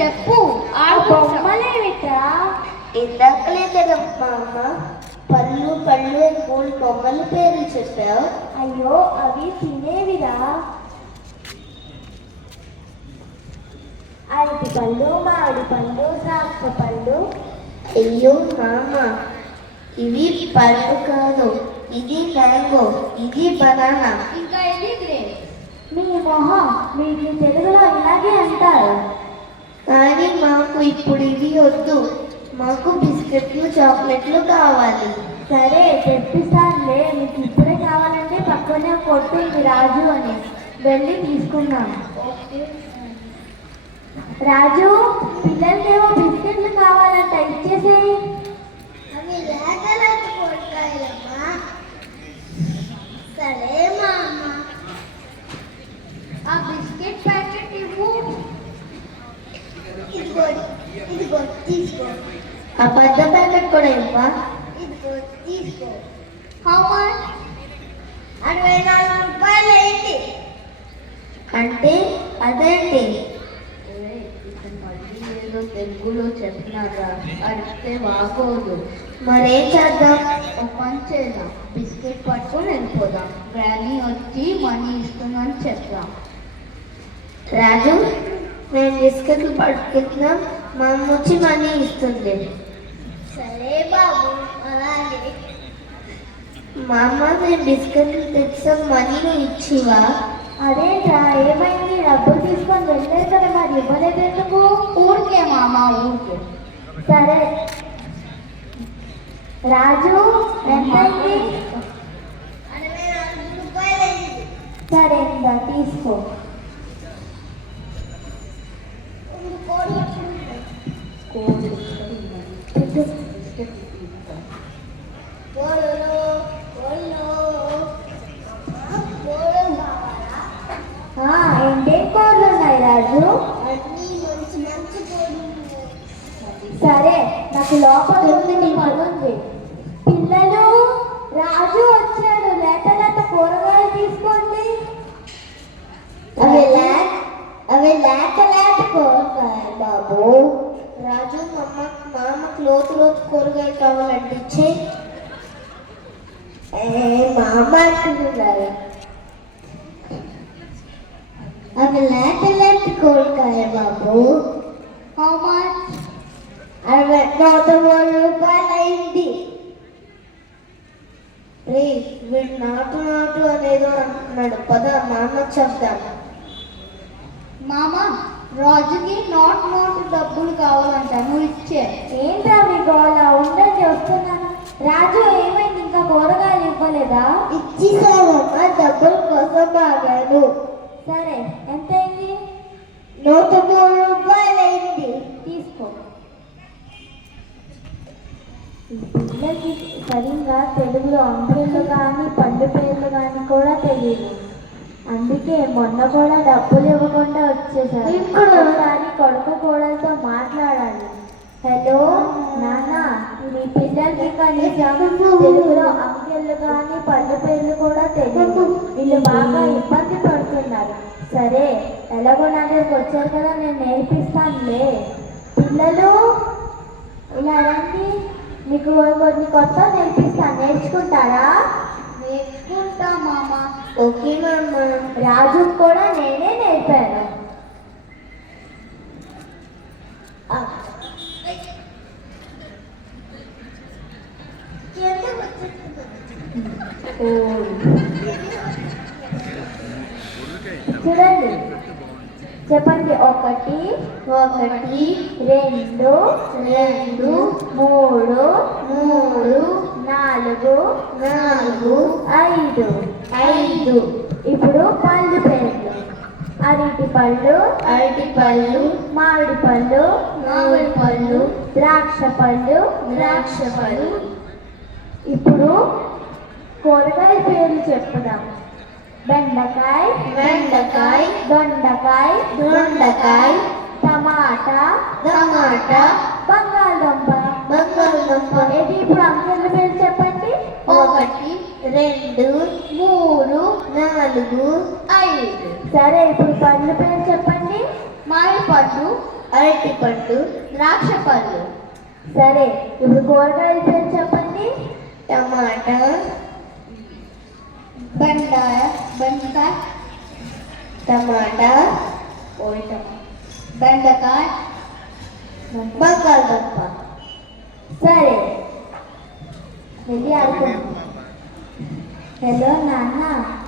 చెప్పు. ఆ బొమ్మలేమిటా? ఇందాకలే కదా అమ్మ పళ్ళు పళ్ళు 3 బొమ్మల పేర్లు చెప్పావు. అయ్యో అవి తినేవిరా. అరటి పళ్ళు, మామిడి పళ్ళు, ద్రాక్ష పళ్ళు. అయ్యో మామ, ఇవి పళ్ళు కాదు, ఇది మ్యాంగో, ఇది బనానా, ఇంకా ఇది గ్రేప్. మీ మొహం, వీటిని తెలుగులో ఇలాగే అంటారు. కానీ మాకు ఇప్పుడు ఇవి వద్దు, మాకు బిస్కెట్లు చాక్లెట్లు కావాలి. సరే తెప్పిస్తానులే. మీకు ఇప్పుడే కావాలంటే పక్కనే కొట్టుంది రాజు అని, వెళ్ళి తీసుకున్నాం. రాజు, పిల్లలకేమో బిస్కెట్లు కావాలంట, ఇచ్చేసేయి. అవి లేకలేక కొడతాయమ్మా. సరే మా అమ్మ. ఆ బిస్కెట్ ప్యాకెట్ ఇవ్వు. ఇదిగో తీసుకో. ఆ పెద్ద ప్యాకెట్ కూడా ఇవ్వా. ఇదిగో తీసుకో. How much? 64 రూపాయలు అయింది. అంటే అదేంటి? ఏదో తెలుగులో చెప్పినారా, అడిగితే బాగోదు. మరేం చేద్దాం? ఒక పని చేద్దాం, బిస్కెట్ పట్టుకొని వెళ్ళిపోదాం. గ్రానీ వచ్చి మనీ ఇస్తుందని చెప్తాం. రాజు, మేము బిస్కెట్లు పట్టుకుంటున్నాం, మా అమ్మ వచ్చి మనీ ఇస్తుంది. సరే బాబు, అలాగే. మా అమ్మ మేము బిస్కెట్లు తెచ్చాం, మనీ నువ్వు ఇచ్చివా? అదేంట్రా, ఏమైంది? డబ్బులు తీసుకొని వెళ్ళలేదు కదా, మరి ఇవ్వలేదు ఎందుకు? ఊరికే మామ, ఊరికే. సరే రాజు, ఎంతైంది? 64 రూపాయలు అయింది. సరే ఇందా తీసుకో. ఏంటేం కోళ్ళు ఉన్నాయి రాజు? సరే, నాకు లోపల ఉంది, నీ పనుంది. పిల్లలు, రాజు వచ్చాడు, లేత లేత కూరగాయలు తీసుకోండి. అవి లేక కూరగాయలు బాబు. రాజు, మామకు లోతు లోతు కూరగాయలు కావాలంటే ఇచ్చే. మామ అంటున్నారు. అవి లేక కూరగాయ బాబు. How much? 63 రూపాయలు అయింది. వీడు నాటు అనేదో అంటున్నాడు, పద మామ చెప్దాం. మామ, రాజుకి నోటు డబ్బులు కావాలంట, నువ్వు ఇచ్చే. ఏంట్రా మీ గోళ? ఉండండి, వస్తున్నాను. రాజు, ఏమైంది? ఇంకా కూరగాయలు ఇవ్వలేదా? ఇచ్చేసామమ్మా, డబ్బుల కోసం ఆగాను. సరే, ఎంతైంది? 103 రూపాయలు అయింది. తీసుకో. ఈ పిల్లలకి సరిగ్గా తెలుగులో అంకెలు కానీ పళ్ళు పేర్లు కానీ కూడా తెలియదు. అందుకే మొన్న కూడా డబ్బులు ఇవ్వకుండా వచ్చేసారు. ఒకసారి కొడుకు కోడలతో మాట్లాడాలి. హలో నాన్న, మీ పిల్లలకి కనీసం తెలుగులో అంకెలు కానీ పళ్ళు పేర్లు కూడా తెలియదు. వీళ్ళు బాగా ఇబ్బంది పడుతున్నారు. సరే, ఎలాగో నా దగ్గరికి వచ్చారు కదా, నేను నేర్పిస్తానులే. పిల్లలు ఇలా రండి, మీకు కొన్ని కొత్త నేర్పిస్తాను, నేర్చుకుంటారా? నేర్చుకుంటా మామ. ఓకే మామ. రాజు కూడా నేనే నేర్పాను. చూడండి, చెప్పండి. 1 1 2 2 3 3 4 5 5. ఇప్పుడు పళ్ళు పేర్లు. అరటి పళ్ళు, మామిడి పళ్ళు, ద్రాక్ష పళ్ళు. ఇప్పుడు కూరగాయ పేర్లు చెప్పుదాం. బెండకాయ, దొండకాయ, టమాటా, బంగాళదుంప. ఏది ఇప్పుడు అంకెల పేర్లు చెప్పండి. 1 2 3 4 5. సరే, ఇప్పుడు పళ్ళు పేరు చెప్పండి. మామిడి పళ్ళు, అరటిపండు, ద్రాక్ష పళ్ళు. సరే, ఇప్పుడు కూరగాయల పేరు చెప్పండి. టమాటా, బెండకాయ, టమాటా, బెండకాయ, బంగాళదుంప. సరే, వెళ్ళి ఆడుకోండి. హలో నాన్న,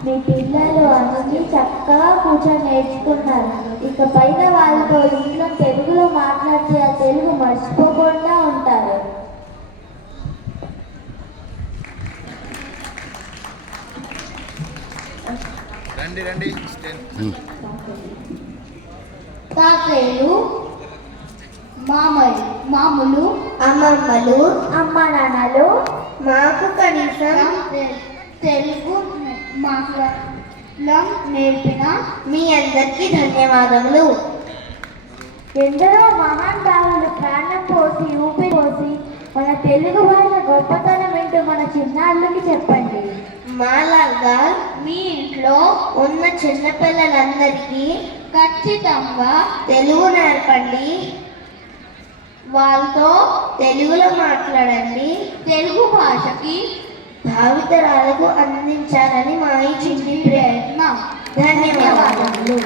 మీ పిల్లలు అన్ని చక్కగా కూర్చొని నేర్చుకున్నారు. ఇక పైన వాళ్ళతో ఇంట్లో తెలుగులో మాట్లాడితే ఆ తెలుగు మర్చిపోకుండా ఉంటారు. రండి తాతయ్యలు, మామలు, అమ్మమ్మలు, అమ్మ నాన్నలు, మాకు కనీసం తెలుగు మాట్లాడడం నేర్పిన మీ అందరికీ ధన్యవాదములు. ఎందరో మహానుభావులు ప్రాణం పోసి ఊపిరి పోసి మన తెలుగు భాష గొప్పతనం ఏంటో మన చిన్నాళ్ళకి చెప్పండి. మాలాగా మీ ఇంట్లో ఉన్న చిన్నపిల్లలందరికీ ఖచ్చితంగా తెలుగు నేర్పండి. వాళ్ళతో తెలుగులో మాట్లాడండి. తెలుగు భాషకి భావితరాలకు అందించాలని మా ఈ చిన్ని ప్రయత్నం. ధన్యవాదాలు.